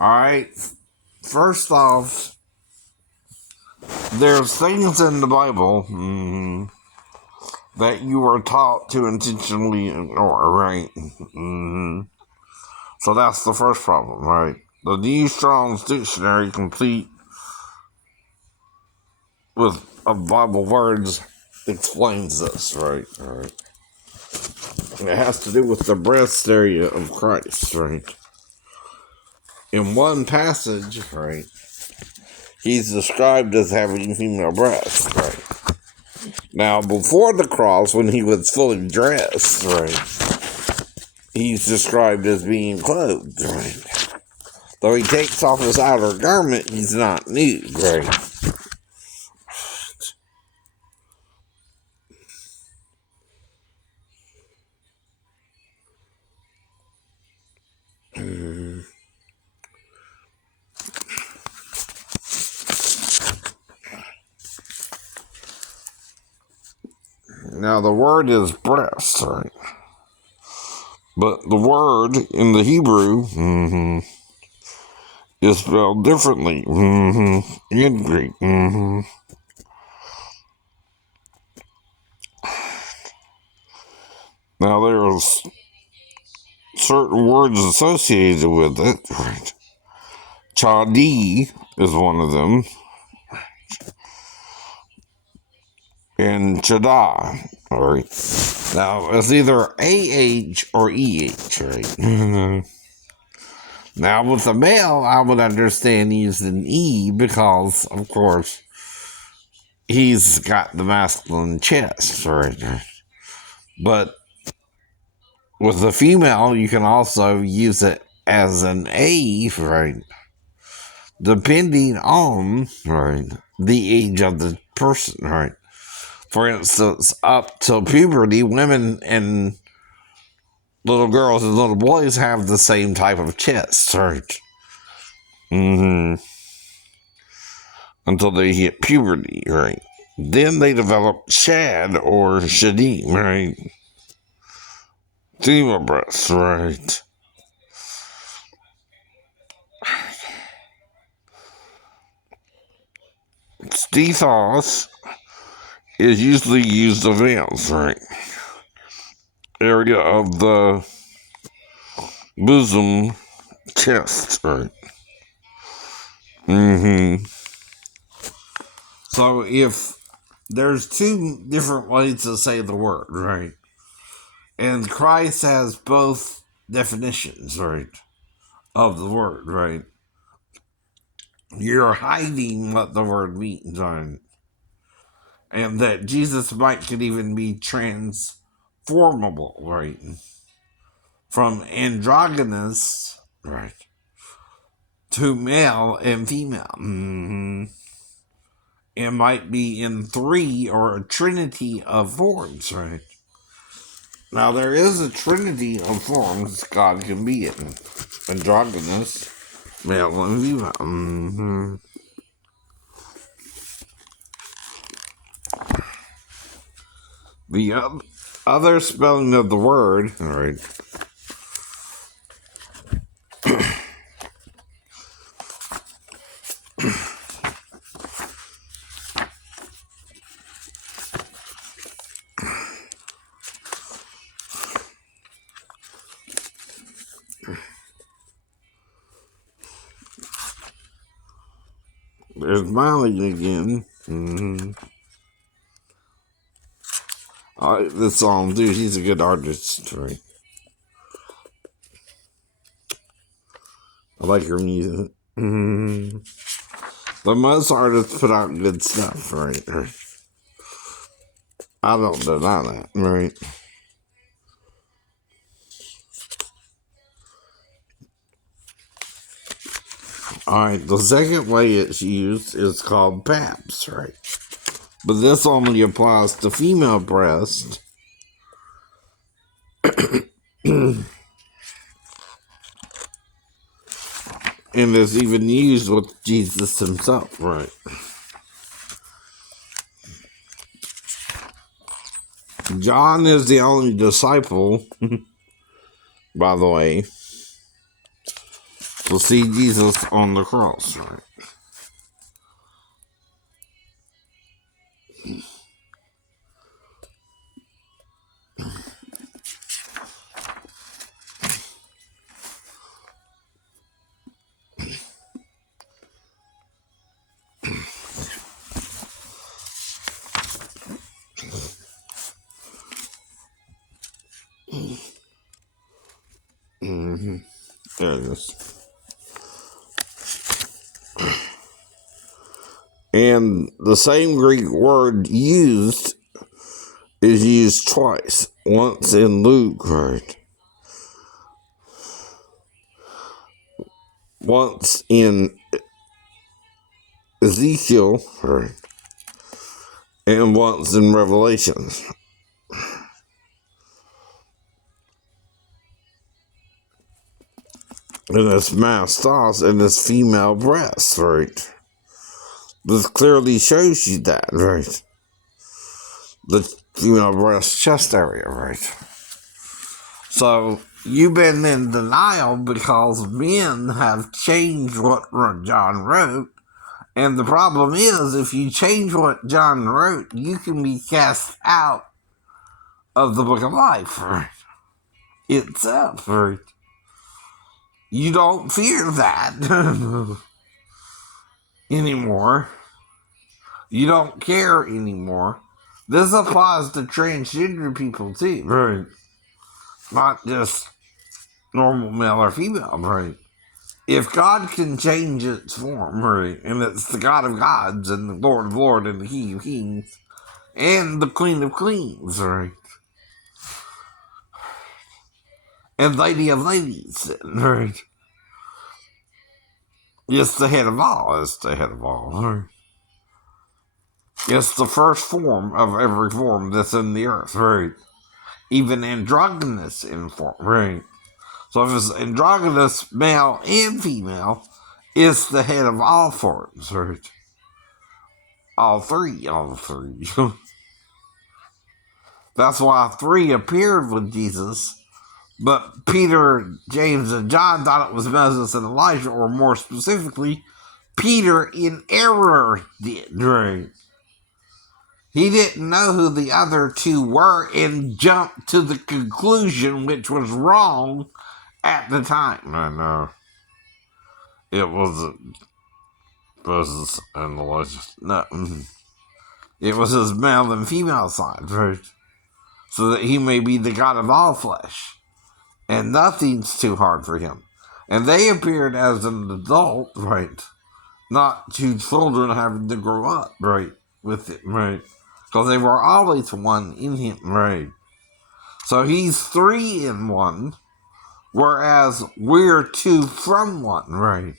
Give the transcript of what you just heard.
Alright, first off, there's things in the Bible that you are taught to intentionally ignore, right? So that's the first problem, right? The New Strong's Dictionary, complete with Bible words, explains this, right? Alright. It has to do with the breast area of Christ, right? In one passage, right, he's described as having female breasts, right? Now, before the cross, when he was fully dressed, right, he's described as being clothed, right? Though he takes off his outer garment, he's not nude, right? Now, the word is breast, right? But the word in the Hebrew is spelled differently in Greek. Now, there's certain words associated with it, right? Chadi is one of them, and Chada, right? Now, it's either AH or EH, right? Now, with the male, I would understand he's an E because, of course, he's got the masculine chest, right? But with the female, you can also use it as an A, right? Depending on, right, the age of the person, right? For instance, up till puberty, women and little girls and little boys have the same type of chest, right? Until they hit puberty, right? Then they develop shad or shadim, right? Female breasts, right? Stethos is usually used of males, right? Area of the bosom, chest, right? So if there's two different ways to say the word, right? And Christ has both definitions, right, of the word, right? You're hiding what the word means, right? And that Jesus might could even be transformable, right? From androgynous, right, to male and female. It might be in three or a trinity of forms, right? Now, there is a trinity of forms God can be in: androgynous, male, and female. The other spelling of the word, all right, there's Miley again. I like this song, dude. He's a good artist, right? I like her music. But most artists put out good stuff, right? I don't deny that, right? Alright, the second way it's used is called paps, right? But this only applies to female breast. And is even used with Jesus himself, right? John is the only disciple, by the way, to see Jesus on the cross, right? Mm-hmm. There it is. And the same Greek word used is used twice. Once in Luke, right? Once in Ezekiel, right? And once in Revelation. And it's mastos and it's female breasts, right? This clearly shows you that, right? The female breast chest area, right? So you've been in denial because men have changed what John wrote. And the problem is, if you change what John wrote, you can be cast out of the book of life, right? Itself, right? You don't fear that anymore. You don't care anymore. This applies to transgender people too, right? Not just normal male or female, right? If God can change its form, right, and it's the God of gods and the Lord of lords and the King of kings and the Queen of queens, right, and Lady of ladies, right, it's the head of all, it's the head of all, right? It's the first form of every form that's in the earth, right? Even androgynous in form, right? So if it's androgynous, male and female, it's the head of all forms, right? All three. That's why three appeared with Jesus, but Peter, James, and John thought it was Moses and Elijah, or more specifically, Peter in error did, right? He didn't know who the other two were and jumped to the conclusion, which was wrong at the time. I know. It wasn't Moses and Elijah. No. It was his male and female side, right? So that he may be the God of all flesh. And nothing's too hard for him. And they appeared as an adult, right? Not two children having to grow up, right? With it, right? Because they were always one in him, right? So he's three in one, whereas we're two from one, right?